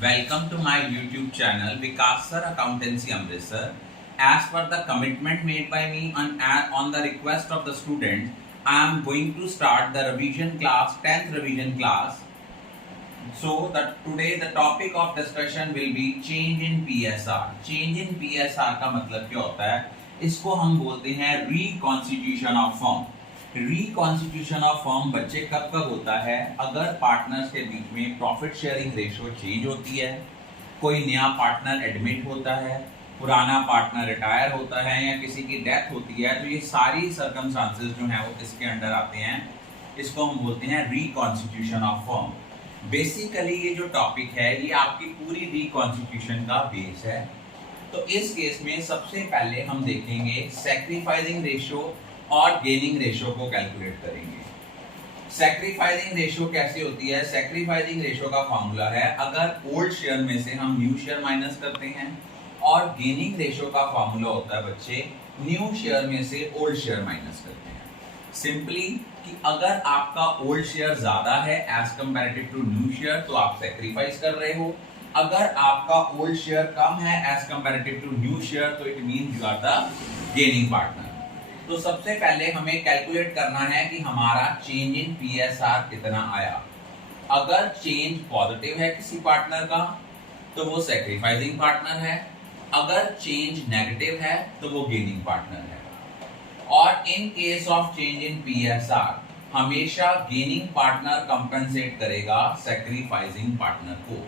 Welcome to my YouTube channel Vikas Sir Accountancy Amritsar. As per the commitment made by me on the request of the student, I am going to start the revision class, 10th revision class. So today the topic of discussion will be change in PSR. Change in PSR का मतलब क्या होता है? इसको हम बोलते हैं reconstitution of firm. Reconstitution of firm बच्चे कब कब होता है? अगर पार्टनर्स के बीच में प्रॉफिट शेयरिंग रेशियो चेंज होती है, कोई नया पार्टनर एडमिट होता है, पुराना पार्टनर रिटायर होता है या किसी की डेथ होती है, तो ये सारी सर्कमस्टांसेस जो हैं वो किसके अंडर आते हैं? इसको हम बोलते हैं रिकॉन्स्टिट्यूशन ऑफ फर्म। बेसिकली ये जो टॉपिक है ये आपकी पूरी रिकॉन्स्टिट्यूशन का बेस है। तो इस केस में सबसे पहले हम देखेंगे सैक्रिफाइसिंग रेशियो और गेनिंग रेशियो को कैलकुलेट करेंगे। सैक्रिफाइसिंग रेशियो कैसे होती है? सैक्रिफाइसिंग रेशियो का फॉर्मूला है, अगर ओल्ड शेयर में से हम न्यू शेयर माइनस करते हैं, और गेनिंग रेशियो का फॉर्मूला होता है बच्चे न्यू शेयर में से ओल्ड शेयर माइनस करते हैं। सिंपली कि अगर आपका ओल्ड शेयर ज्यादा है as comparative to new share तो आप सैक्रिफाइस कर रहे हो, अगर आपका ओल्ड शेयर कम है as comparative to new share तो it means you are the gaining partner. तो सबसे पहले हमें कैलकुलेट करना है कि हमारा चेंज इन पीएसआर कितना आया। अगर चेंज पॉजिटिव है किसी पार्टनर का तो वो सैक्रिफाइसिंग पार्टनर है, अगर चेंज नेगेटिव है तो वो गेनिंग पार्टनर है। और in case of change in PSR हमेशा गेनिंग पार्टनर कंपेंसेट करेगा सैक्रिफाइसिंग पार्टनर को।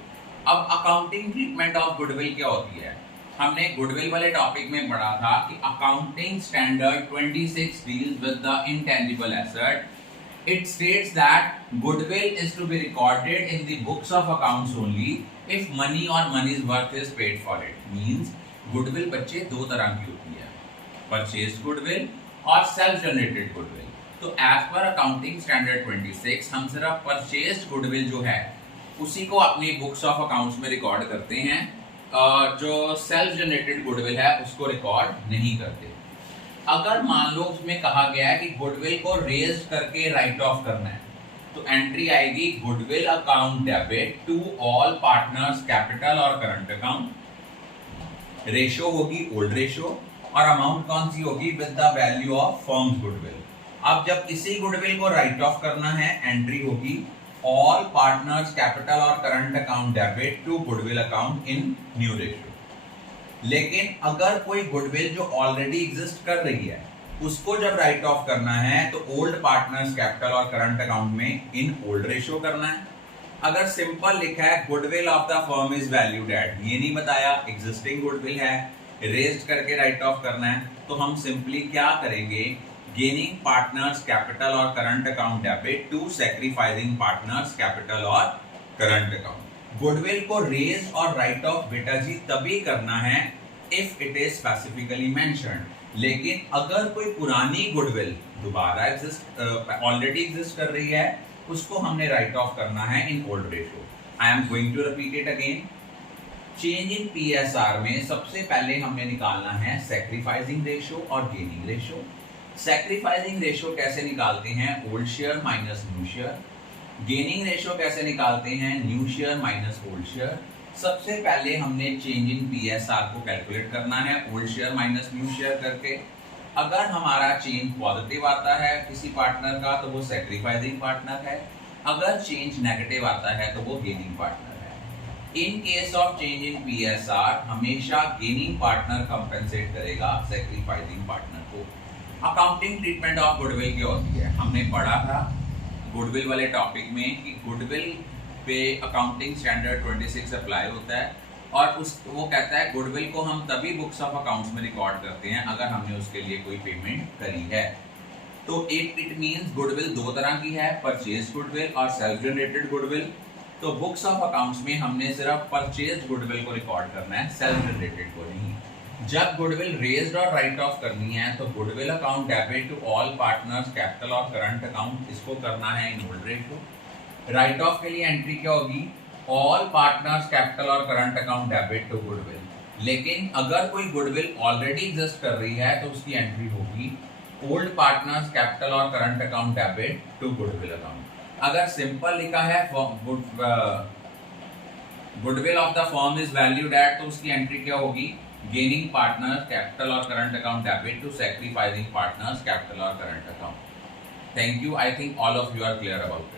अब अकाउंटिंग ट्रीटमेंट ऑफ गुडविल क्या होती है? हमने गुडविल वाले टॉपिक में पढ़ा था कि accounting standard 26 deals with the intangible asset. It states that goodwill is to be recorded in the books of accounts only if money or money's worth is paid for it. Means goodwill बच्चे दो तरह की होती है, purchased goodwill और self generated goodwill. तो as per accounting standard 26 हम सिर्फ परचेज्ड गुडविल जो है उसी को अपनी बुक्स ऑफ अकाउंट्स में रिकॉर्ड करते हैं, जो सेल्फ जनरेटेड गुडविल है उसको रिकॉर्ड नहीं करते। अगर मान लो उसमें कहा गया है कि गुडविल को रेज करके राइट ऑफ करना है तो एंट्री आएगी goodwill account debit to all partners capital और करंट अकाउंट। रेशियो होगी ओल्ड रेशियो और अमाउंट कौन सी होगी? With the value of firm's goodwill. अब जब किसी गुडविल को राइट ऑफ करना है एंट्री होगी all partners capital और current account debit to goodwill account in new ratio। लेकिन अगर कोई गुडविल जो ऑलरेडी एग्जिस्ट कर रही है उसको जब राइट ऑफ करना है तो ओल्ड पार्टनर्स कैपिटल और करंट अकाउंट में इन ओल्ड रेशियो करना है। अगर सिंपल लिखा है goodwill of the firm is valued at, ये नहीं बताया एग्जिस्टिंग गुडविल है, रेज्ड करके राइट ऑफ करना है, तो हम सिंपली क्या करेंगे? गेनिंग पार्टनर्स कैपिटल और current account debit to sacrificing partners capital और करंट अकाउंट। गुडविल को रेज और राइट ऑफ बेटा जी तभी करना है if it is specifically mentioned. लेकिन अगर कोई पुरानी गुडविल दोबारा ऑलरेडी एग्जिस्ट कर रही है उसको हमने राइट ऑफ करना है in old ratio. I am going to repeat it again. Change in PSR में सबसे पहले हमने निकालना है सैक्रिफाइसिंग रेशियो और गेनिंग रेशियो। सैक्रिफाइसिंग रेशियो कैसे निकालते हैं? Old share minus new share. Gaining ratio कैसे निकालते हैं? New share minus old share. सबसे पहले हमने चेंज इन पीएसआर को कैलकुलेट करना है old share minus new share करके। अगर हमारा चेंज पॉजिटिव आता है किसी पार्टनर का तो वो सैक्रिफाइसिंग पार्टनर है, अगर चेंज नेगेटिव आता है तो वो गेनिंग पार्टनर है। In case of change in PSR हमेशा गेनिंग पार्टनर कंपेंसेट करेगा सैक्रिफाइसिंग पार्टनर को। अकाउंटिंग ट्रीटमेंट ऑफ गुडविल क्या होती है? हमने पढ़ा था गुडविल वाले टॉपिक में कि गुडविल पे अकाउंटिंग स्टैंडर्ड 26 अप्लाई होता है और वो कहता है गुडविल को हम तभी बुक्स ऑफ अकाउंट्स में रिकॉर्ड करते हैं अगर हमने उसके लिए कोई पेमेंट करी है। तो इट मींस गुडविल दो तरह की है, परचेज गुडविल और सेल्फ जनरेटेड गुडविल। तो बुक्स ऑफ अकाउंट्स में हमने सिर्फ परचेज गुडविल को रिकॉर्ड करना है, सेल्फ जनरेटेड को नहीं। जब गुडविल रेज्ड और राइट ऑफ करनी है तो goodwill account debit to all partners capital और करंट अकाउंट, इसको करना है in old ratio. Write off के लिए एंट्री क्या होगी? ऑल पार्टनर्स कैपिटल और current account debit to goodwill. लेकिन अगर कोई गुडविल ऑलरेडी एग्जिस्ट कर रही है तो उसकी एंट्री होगी ओल्ड पार्टनर्स कैपिटल और current account debit to goodwill account. अगर सिंपल लिखा है goodwill of the firm is valued at, तो उसकी एंट्री क्या होगी, गेनिंग पार्टनर्स कैपिटल और current account debit to sacrificing partners capital और current account. Thank you. I think all of you are clear about it.